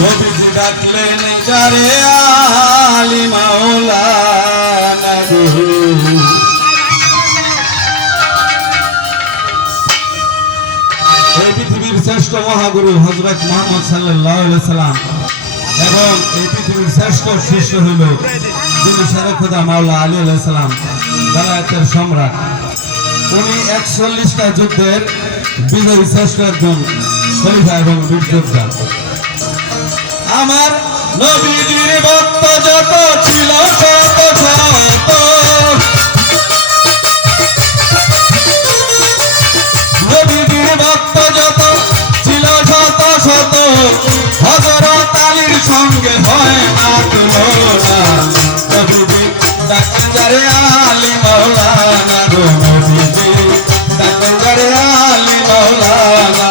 নবীজি ডাকলেন যারে আলী মাওলানা গো। এই পৃথিবীর শ্রেষ্ঠ মহাগুরু হযরত মুহাম্মদ সাল্লাল্লাহু আলাইহি সাল্লাম এবং এই পৃথিবীর শ্রেষ্ঠ শিষ্য হইল যিনি শেরে খোদা মাওলা আলী আলাইহিস সালাম বেলায়েতের সম্রাট। উনি 41টা যুদ্ধের বিজয়ী শ্রেষ্ঠ একজন খলিফা এবং বীর যোদ্ধা। আমার নবীজির ভক্ত যত ছিল শত শত, নবীজির ভক্ত যত ছিল শত শত, হযরত আলীর সঙ্গে হয় না তুলনা। নবীজি ডাকেন যারে আলী মাওলানা গো, নবীজি ডাকেন যারে আলী মাওলানা।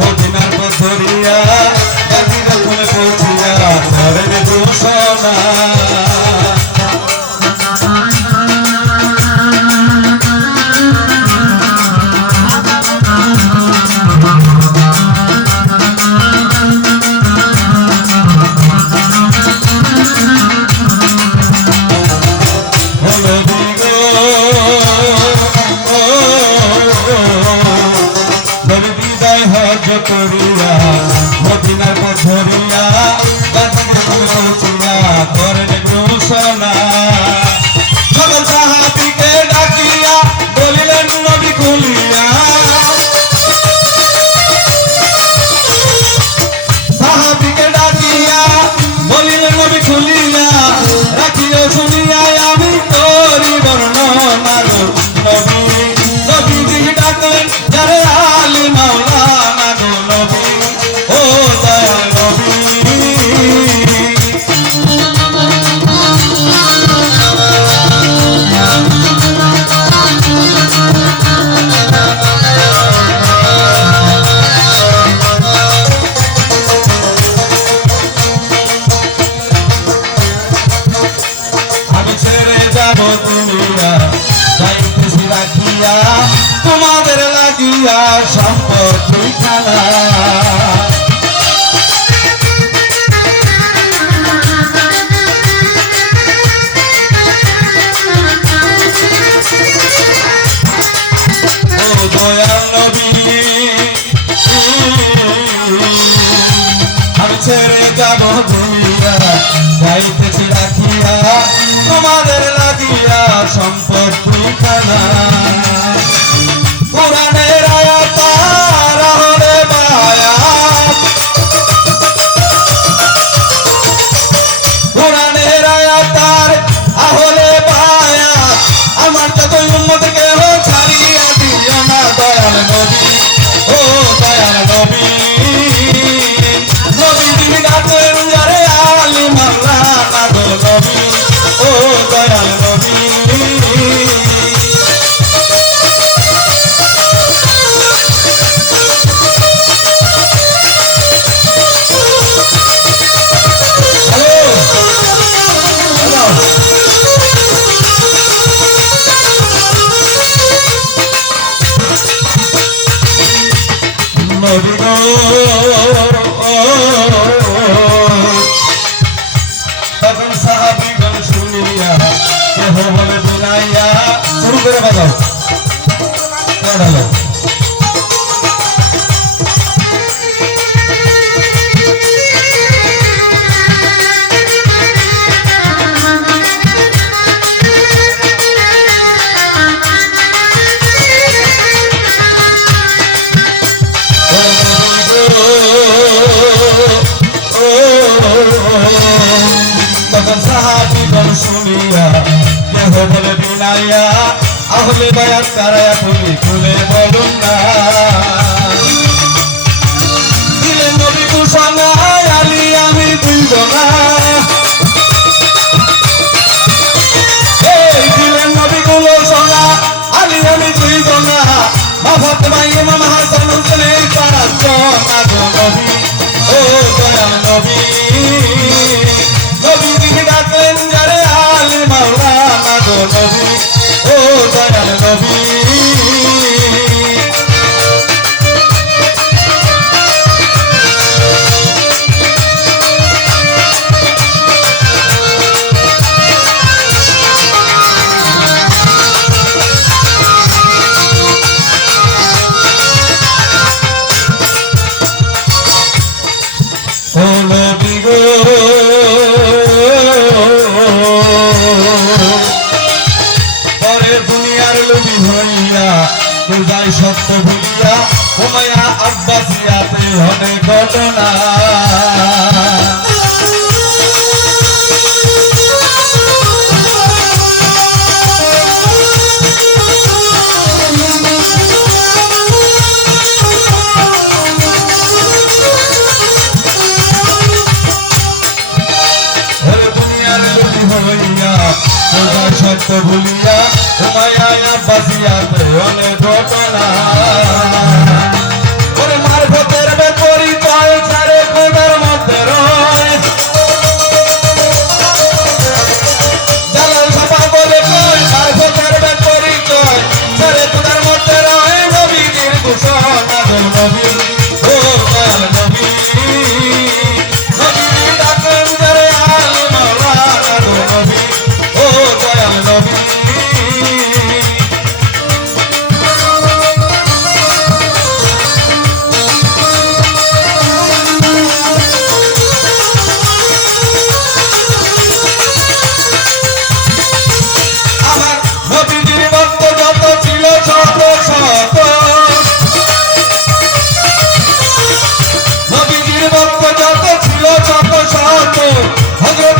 মদিনার পথরিয়া গাজীর কোলে পৌঁছিয়া করেন ঘোষণা। মদিনার পথরিয়া গাজীর কোলে পৌঁছিয়া করেন ঘোষণা। সকল সাহাবীকে ডাকিয়া বলিলেন নবী খুলিয়া, সাহাবীকে ডাকিয়া বলিলেন নবী খুলিয়া, রাখিও শুনিয়া আমি তোরি বর্ণনা। নবী নবীজি ডাকলেন যারে আলী মাওলানা গো, নবী ও দয়াল নবী। আমি ছেড়ে যাব দুনিয়া, যাইতেছি রাখিয়া তোমাদের লাগিয়া সম্পদ ঠিকানা। ও দয়াল নবী আমি ছেড়ে যাব দুনিয়া, যাইতেছি রাখিয়া তোমাদের লাগিয়া সম্পদ ঠিকানা। কোরআনের আয়াত আর হলে বায়াত, কোরআনের আয়াত আর হলে বায়াত, আমার যত উম্মত কেহ ছাড়িয়া দিও না দয়াল নবী ও দয়াল নবী। নবীজি ডাকেন যারে আলী মাওলানা গো, নবী ও দয়াল নবী। নবী গো তখন সাহাবীগণ শুনিয়া কেহ বলে বুলাইয়া, শুরু করে বাজাও পড়ালো। তখন সাহাবীগণ বচন শুনিয়া কেহ বলে বিনাইয়া আহলে বায়াত কারায়া তুমি খুলে বলুন না দিলেন নবী ঘোষণা আলী আমি দুই জনা এই দিলেন নবী ঘোষণা আলী আমি দুই জনা বাফাতে ভাই ইমাম হাসান হোসেনের পাঁচজন আগো নবী ও দয়াল নবী নবী দিকে ডাকলেন যারে আলী মাওলানা গো নবী ও দয়াল নবী ও নবী গো পরে দুনিয়ার লোভী হইয়া পূজাই সত্য ভুলিয়া উমাইয়া আব্বাসিয়াতে অনেক ঘটনা সত্য ভুলিয়া উমাইয়া আব্বাসিয়াতে অনেক ঘটনা ওরে মারফতের পরিচয় চারে খোদার মধ্যে রয় জালাল সাফা বলে কয় মারফতের পরিচয় চারে খোদার মধ্যে রয় নবীজির ঘোষণা নবী ও দয়াল নবী নবী ডাকেন যারে আলী মাওলানা গো নবী ও দয়াল নবী আমার নবীজির ভক্ত যত ছিল শত শত নবীজির ভক্ত যত ছিল শত শত হযরত